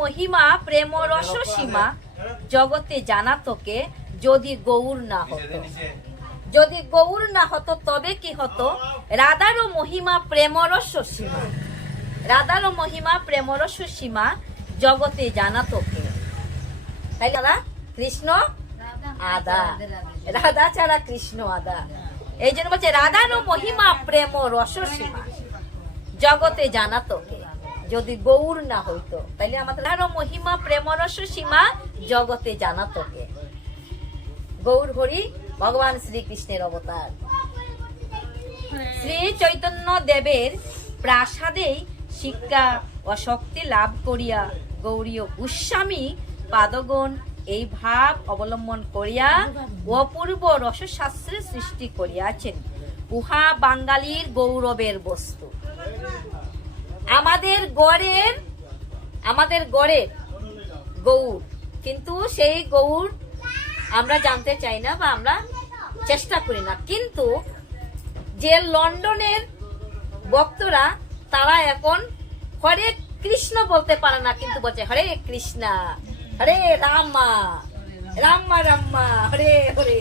মহিমা প্রেম রস সীমা জগতে জানা তোকে, যদি গৌর না হতো। যদি গৌর না হতো তবে কি হতো? রাধারও মহিমা প্রেম রস সীমা, রাধারও মহিমা প্রেম রস সীমা জগতে জানা তোকে। তাই না? কৃষ্ণ আদা, রাধা ছাড়া কৃষ্ণ আদা। এই জন্য বলছে রাধারও মহিমা প্রেম রস সীমা জগতে জানা তোকে, যদি গৌর না হইতো। তাইলে আমাদের রাধারও মহিমা প্রেম রস সীমা জগতে জানা তোকে। গৌর হরি ভগবান শ্রীকৃষ্ণের অবতার। শ্রী চৈতন্য দেবের প্রাসাদেই শিক্ষা ও শক্তি লাভ করিয়া গৌরীয় গোস্বামী পাদগণ এই ভাব অবলম্বন করিয়া অপূর্ব রসশাস্ত্রের সৃষ্টি করিয়াছেন। উহা বাঙালির গৌরবের বস্তু। আমাদের গড়ের গৌর, কিন্তু সেই গৌর আমরা জানতে চাই না বা আমরা চেষ্টা করি না। কিন্তু যে লন্ডনের ভক্তরা, তারা এখন হরে কৃষ্ণ বলতে পারে না, কিন্তু বলছে হরে কৃষ্ণা, হরে রামা, রামা রাম্মা, হরে হরে।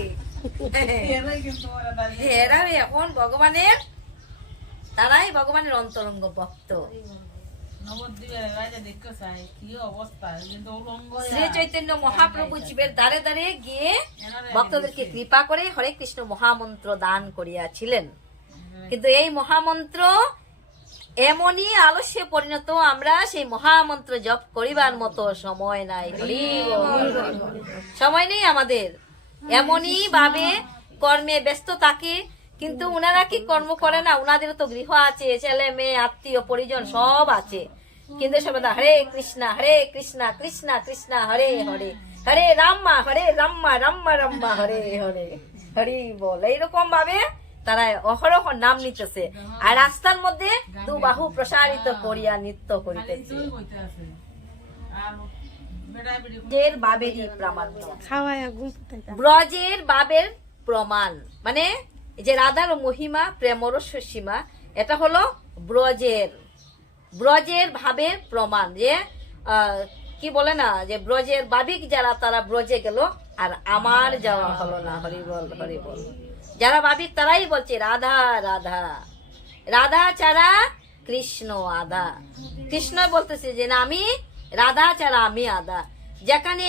এরা এখন ভগবানের, তারাই ভগবানের অন্তরঙ্গ ভক্ত। শ্রী চৈতন্য মহাপ্রভু জীবের দ্বারে দ্বারে গিয়ে ভক্তদেরকে কৃপা করে হরে কৃষ্ণ মহামন্ত্র দান করিয়াছিলেন। কিন্তু এই মহামন্ত্র এমনই আলস্যে পরিণত, আমরা সেই মহামন্ত্র জপ করিবার মতো সময় নাই, সময় নেই আমাদের। এমনই ভাবে কর্মে ব্যস্ত থাকে, কিন্তু উনারা কি কর্ম করে না? উনাদের তো গৃহ আছে, ছেলে মেয়ে আত্মীয় পরিজন সব আছে, কিন্তু সর্বদা হরে কৃষ্ণা কৃষ্ণা কৃষ্ণা হরে হরে, হরে রাম্মা রাম্মা রাম্মা হরে হরে, হরি বল। এইরকম ভাবে তারা অহরহ নাম নিতেছে, আর রাস্তার মধ্যে দু বাহু প্রসারিত করিয়া নৃত্য করিতেছে। ব্রজের বাবেরই প্রামাণ্য, ব্রজের বাবের প্রমাণ, মানে যে রাধার মহিমা প্রেমরস সীমা, এটা হলো ব্রজের ভাবের প্রমাণ। যে কি বলে না, যে ব্রজের বাবিক যারা, তারা ব্রজে গেল আর আমার যাওয়া হলো না। হরিবল হরিবল। যারা ভাবিক তারাই বলছে রাধা রাধা, রাধা ছাড়া কৃষ্ণ আদা। কৃষ্ণ বলতেছে যে না, আমি রাধা ছাড়া আমি আদা। যেখানে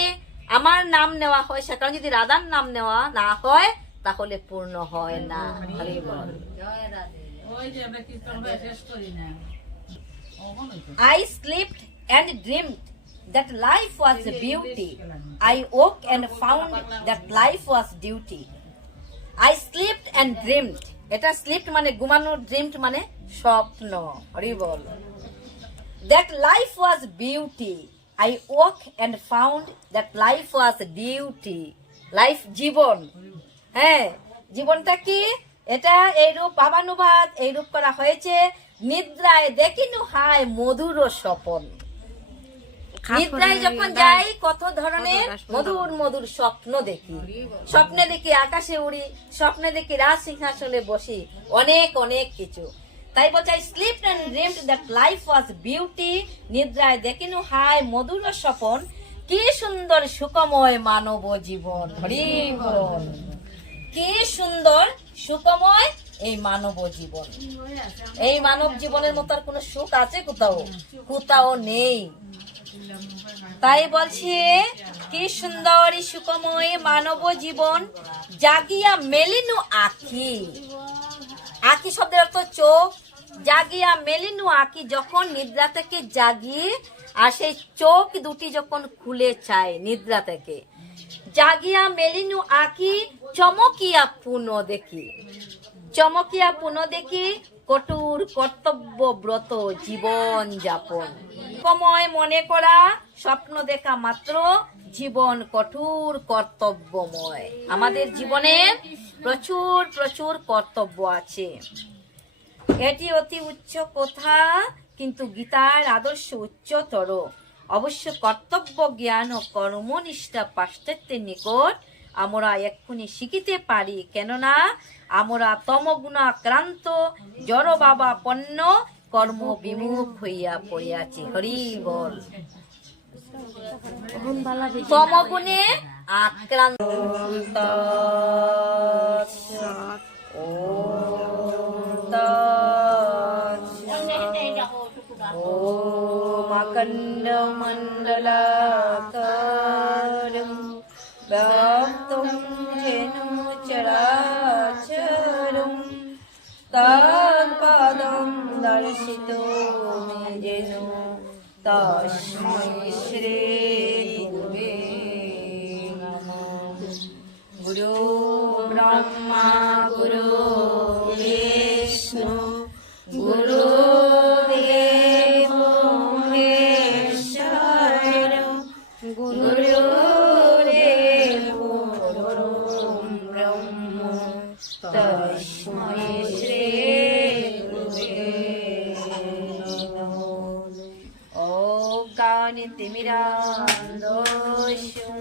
আমার নাম নেওয়া হয়, সেখানে যদি রাধার নাম নেওয়া না হয় তাহলে পূর্ণ হয় না। হরিবল। I slept and dreamed that life was beauty. I woke and found that life was duty. I slept and dreamed. এটা slept মানে ঘুমানো, dreamed মানে স্বপ্ন। হরি বল। That life was beauty. I woke and found that life was duty. Life জীবন। হ্যাঁ, জীবনটা কি? এটা এইরূপ ভাবানুবাদ এইরূপ করা হয়েছে। নিদ্রায় দেখিনু হায় মধুর স্বপন। নিদ্রায় যখন যাই কত ধরনের মধুর মধুর স্বপ্ন দেখি। স্বপ্নে দেখি আকাশে উড়ি, স্বপ্নে দেখি রাজ সিংহাসনে বসি, অনেক অনেক কিছু। তাই বলছে sleep and dreamed that life was beauty. নিদ্রায় দেখিনু হায় মধুর স্বপন, কি সুন্দর সুখময় মানব জীবন। হরি বল। কি সুন্দর সুখময় এই মানব জীবন। এই মানব জীবনের মতো আর কোনো সুখ আছে কোথাও? কোথাও নেই। তাই বলছে কি সুন্দর সুখময় মানব জীবন, জাগিয়া মেলিনু আখি। আখি শব্দের অর্থ চোখ। জাগিয়া মেলিনু আখি, যখন নিদ্রা থেকে জাগি আর সেই চোখ দুটি যখন খুলে চায় নিদ্রা থেকে, জাগিয়া মেলিনু আখি চমকিয়া পুনঃ দেখি। চমকিয়া পুনঃ দেখি কঠোর কর্তব্য ব্রত জীবন যাপন। সময় মনে করা স্বপ্ন দেখা মাত্র জীবন কঠোর কর্তব্যময়। আমাদের জীবনে প্রচুর প্রচুর কর্তব্য আছে। এটি অতি উচ্চ কথা, কিন্তু গীতার আদর্শ উচ্চতর। অবশ্য কর্তব্য জ্ঞান ও কর্মনিষ্ঠা পাশ্চাত্যের নিকট আমরা এক্ষুনি শিখিতে পারি, কেননা আমরা তমগুণাক্রান্ত জড় বাবা পণ্য কর্ম বিমুখ হইয়া পড়িয়াছি। হরি বল। তমগুণে আক্রান্ত অখণ্ড মণ্ডলাকারং ব্যাপ্তং যেন চরাচরং তৎপদং দর্শিতো মে যেন তস্मै শ্রী গুরুবে নমঃ। গুরু ব্রহ্মা গুরু বিষ্ণু গুরু দেব মহেশ্বর গুরুরেব ব্রহ্ম তস্मै শ্রী গুরুবে নমঃ। অজ্ঞানতিমিরান্ধস্যং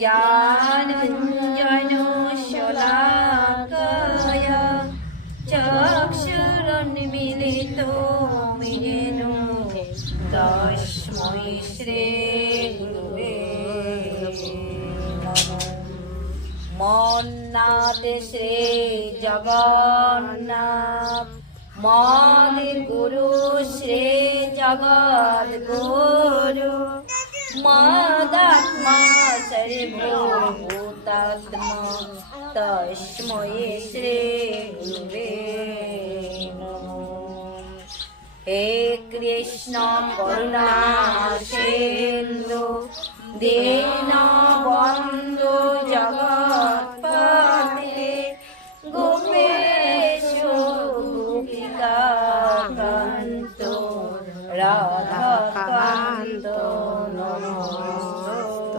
জ্ঞানাঞ্জনশলাকয়া চক্ষুरुन्मीलितो येन তস্मै শ্রী গুরুবে নমঃ। মন্নাথ শ্রী জগন্নাথ মনের গুরু শ্রী জগদ্গুরু মদাত্মা সর্বভূতাত্মা তস্मै শ্রী গুরুবে নমঃ। হে কৃষ্ণ করুণা সিন্ধু দীনবন্ধু জগৎপতে গোপেশ গোপিকাকান্ত রাধাকান্ত নমস্তুতে।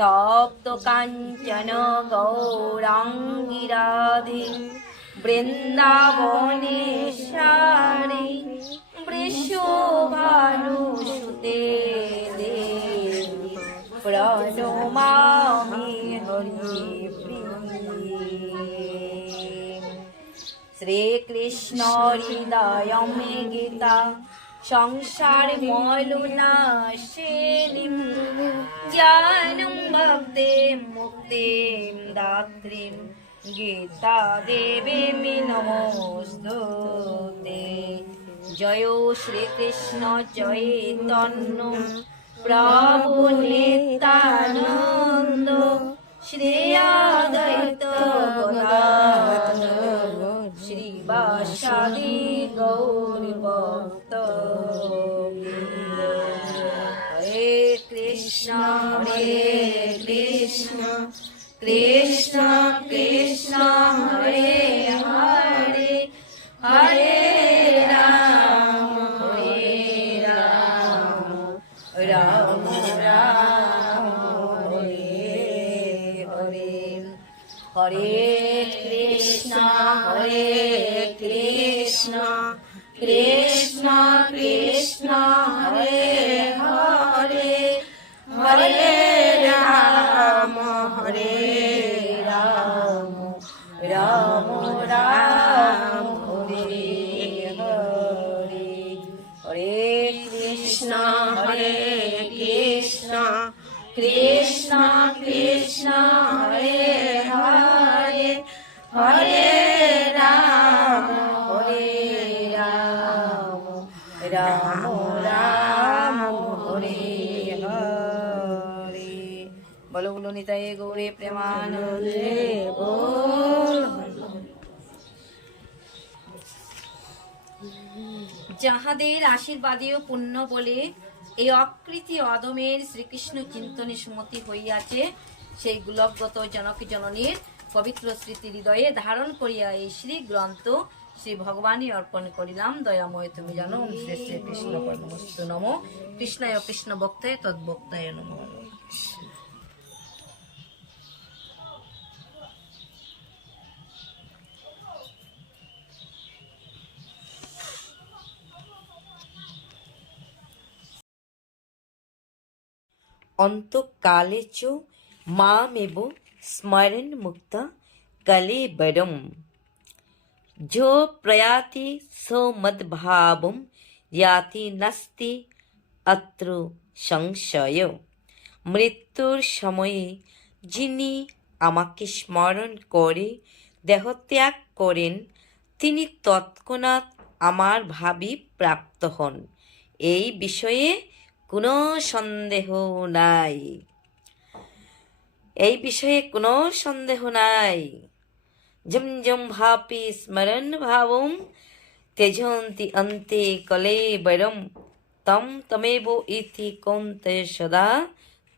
তপ্ত কাঞ্চন গৌরাঙ্গী রাধে বৃন্দাবনেশ্বরী বৃষভানুসুতে দেবী প্রণমামি হরিপ্রিয়ে। শ্রীকৃষ্ণ হৃদয়ং গীতা সংসার মলুনাশিনীং জ্ঞানং ভক্তিং মুক্তিং দাত্রীং গীতা দেবী নমস্তুতে। জয় শ্রীকৃষ্ণ চৈতন্য প্রভু নিত্যানন্দ শ্রী অদ্বৈত গদাধর শ্রীবাসাদি গৌর ভক্ত। হরে কৃষ্ণ কৃষ্ণ কৃষ্ণ হরে হরে হরে রাম রাম রাম হরে হরে। হরে কৃষ্ণ কৃষ্ণ কৃষ্ণ হরে হরে হরে রাম রাম রাম হরে হরে। হরে কৃষ্ণ কৃষ্ণ কৃষ্ণ হরে হরে হরে রাম রাম রাম হরে হরে। বলো বলো নিতাই গৌরে প্রেমানন্দে বল। যাহাদের আশীর্বাদীয় পুণ্য বলে এই অকৃতি অদমের শ্রীকৃষ্ণ চিন্তনে সুমতি হইয়াছে, সেই গুলবগত জনক জননীর পবিত্র স্মৃতি হৃদয়ে ধারণ করিয়া এই শ্রী গ্রন্থ শ্রী ভগবানই অর্পণ করিলাম। দয়াময় তুমি জানো। শ্রী শ্রী কৃষ্ণ পরমস্তু নমো। কৃষ্ণায় কৃষ্ণ ভক্তায় তদ্ভক্তায় নমঃ। অন্তকালে চ মামেব স্মরণ মুক্তা কলেবরম जो प्रयाति सो मद्भावं याति नस्ति अत्र সংশয়। মৃত্যুর সময়ে যিনি আমাকে স্মরণ করে দেহত্যাগ করেন, তিনি তৎক্ষণাৎ আমার ভাবি প্রাপ্ত হন, এই বিষয়ে কোনো সন্দেহ নাই। এই বিষয়ে কোনো সন্দেহ নাই। জম জম ভাপি স্মরণ ভাবম त्यজন্তি अन्ते কলেবরম তম তমেব ইতি কৌন্তেয় সদা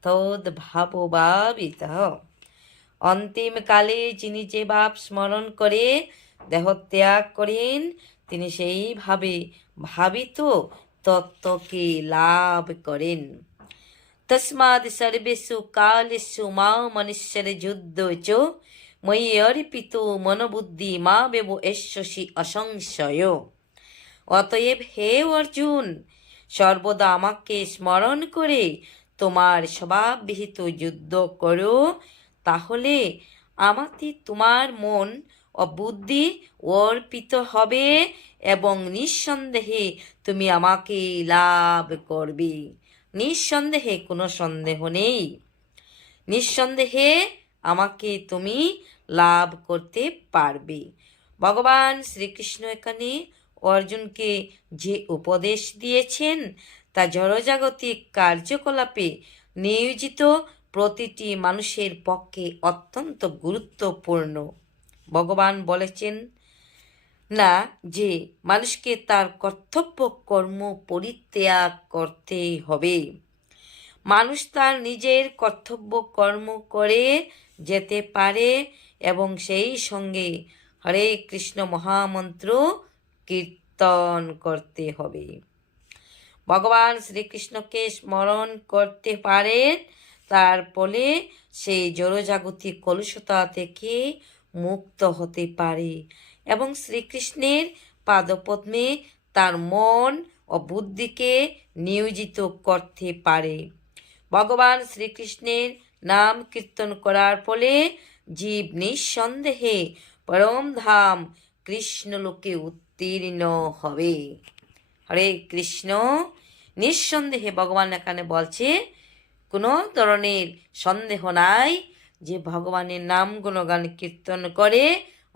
তদ্ভাবভাবিতঃ। অন্তিমকালে যিনি যে ভাব স্মরণ করে দেহত্যাগ করেন, তিনি সেইভাবে ভাবিত তত্ত্বকে লাভ করেন। তস্মাদ সর্বেষু কালেষু মামনুষ্যের যুদ্ধ চ ময়ি অর্পিত মনোবুদ্ধি মামেব এষ্যসি অসংশয়। অতএব হে অর্জুন, সর্বদা আমাকে স্মরণ করে তোমার স্বভাববিহিত যুদ্ধ করো, তাহলে আমাতে তোমার মন ও বুদ্ধি অর্পিত হবে এবং নিঃসন্দেহে তুমি আমাকে লাভ করবে। নিঃসন্দেহে, কোনো সন্দেহ নেই, নিঃসন্দেহে আমাকে তুমি লাভ করতে পারবে। ভগবান শ্রীকৃষ্ণ এখানে অর্জুনকে যে উপদেশ দিয়েছেন তা জড়জাগতিক কার্যকলাপে নিয়োজিত প্রতিটি মানুষের পক্ষে অত্যন্ত গুরুত্বপূর্ণ। ভগবান বলেছেন না যে মানুষকে তার কর্তব্য কর্ম পরিত্যাগ করতে হবে। মানুষ তার নিজের কর্তব্য কর্ম করে যেতে পারে এবং সেই সঙ্গে হরে কৃষ্ণ মহামন্ত্র কীর্তন করতে হবে। ভগবান শ্রীকৃষ্ণকে স্মরণ করতে পারে, তার ফলে সেই জড়জাগতিক কলুষতা থেকে মুক্ত হতে পারে এবং শ্রীকৃষ্ণের পাদপদ্মে তার মন ও বুদ্ধিকে নিয়োজিত করতে পারে। ভগবান শ্রীকৃষ্ণের নাম কীর্তন করার ফলে জীব নিঃসন্দেহে পরম ধাম কৃষ্ণলোকে উত্তীর্ণ হবে। হরে কৃষ্ণ। নিঃসন্দেহে ভগবান এখানে বলছে কোনো ধরনের সন্দেহ নাই যে ভগবানের নাম গুণগান কীর্তন করে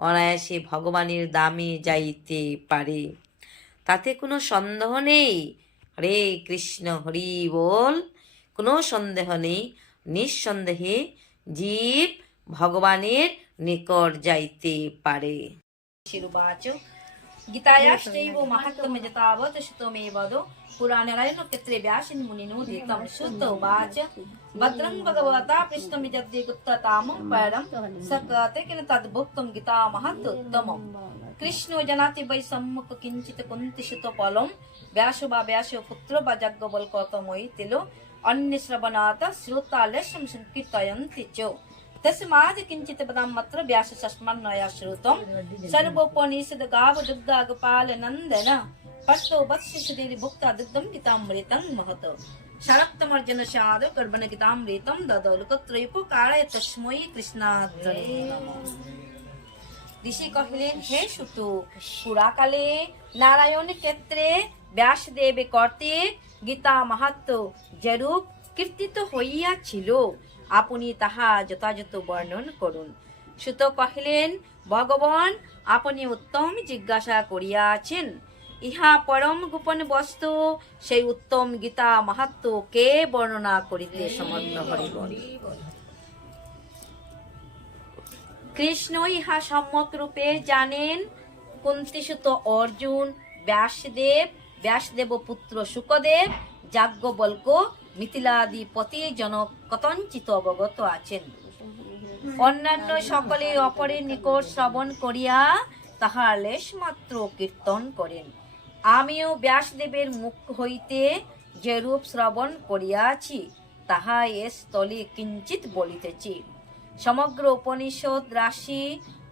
অনায়াসে ভগবানের দামে যাইতে পারে, তাতে কোনো সন্দেহ নেই। হরে কৃষ্ণ, হরি বল। কোনো সন্দেহ নেই, নিঃসন্দেহে জীব ভগবানের নিকট যাইতে পারে। শিরুবাচ গীতায়াশ্চৈব মাহাত্ম্যম যতাবৎ শ্রুতমে বদ পুরাণারায়ণ ক্ষেত্রে ব্যাসিন মুনিনুদিতম শ্রুত উবাচ ভদ্রং ভগবতা পৃষ্ঠমি যদ্দি গুপ্ততামং পরম সকতে কিন তদ্ভুক্তম গীতা মহত্তমম। কৃষ্ণ জানাতি বৈ সম্মুখ কিঞ্চিত কুন্তিষিত ফলম ব্যাসো বা ব্যাসো পুত্র বা যাজ্ঞবল্কতময়ি তিলো অন্য শ্রবণাত শ্রোতালস্যম সংকীর্তয়ন্তি চ। तस्माद् किंचित पदमत्र व्यास सस्मन्नया श्रुतं सर्वोपनिषद गाव दुग्धागपाल नंदन पट्टो वत्सिषदीरि भुक्ता दुग्धं गीतामृतं महत शरक्तमर्जन शाद कर्बन गीतामृतं ददौलकत्रयोपकाराय तस्मै कृष्णार्पणे नमः। ঋষি কহিলেন, হে সুত, পুরাকালে নারায়ণ ক্ষেত্রে ব্যাসদেব কর্তৃক গীতা মাহাত্ম্য যেরূপ কীর্তিত হইয়াছিল, আপনি তাহা যথাযথ বর্ণন করুন। সুত কহিলেন, ভগবান, আপনি উত্তম জিজ্ঞাসা করিয়াছেন। ইহা পরম গোপন বস্তু, সেই উত্তম গীতা মাহাত্ম্য কে বর্ণনা করিতে সমর্থ হরিবল। কৃষ্ণ ইহা সম্যক রূপে জানেন। কুন্তিসুত অর্জুন, ব্যাসদেব পুত্র শুকদেব, যাজ্ঞবল্ক, মিথিলাদিপতি জনক কতঞ্চিত অবগত আছেন। অন্যান্য সকলে অপরের নিকট শ্রবণ করিয়া তাহার লেশমাত্র কীর্তন করেন। আমিও ব্যাসদেবের মুখ হইতে যেরূপ শ্রবণ করিয়াছি তাহা এ স্থলে কিঞ্চিত বলিতেছি। সমগ্র উপনিষদ রাশি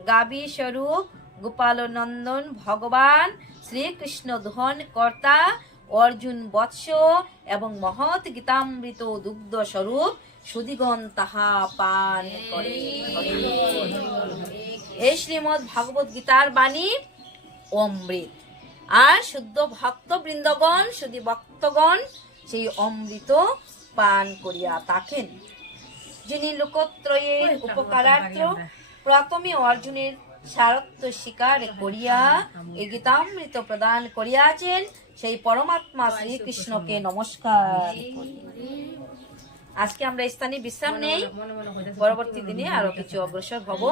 গাবি স্বরূপ গোপালনন্দন ভগবান শ্রীকৃষ্ণ দোহন কর্তা অর্জুন বৎস এবং মহৎ গীতামৃত দুগ্ধ স্বরূপ সুদিগণ তাহা পান করে। এই শ্রীমৎ ভাগবত গীতার বাণী অমৃত। আর শুদ্ধ ভক্ত বৃন্দগণ, শুধু ভক্তগণ সেই অমৃত পান করিয়া থাকেন। যিনি লোকত্রয়ের উপকারার্থ প্রথমে অর্জুনের সারত্ব স্বীকার করিয়া এই গীতামৃত প্রদান করিয়াছেন, সেই পরমাত্মা শ্রীকৃষ্ণকে নমস্কার করি। আজকে আমরা স্থানে বিশ্রাম নেই, পরবর্তী দিনে আরো কিছু অগ্রসর হব।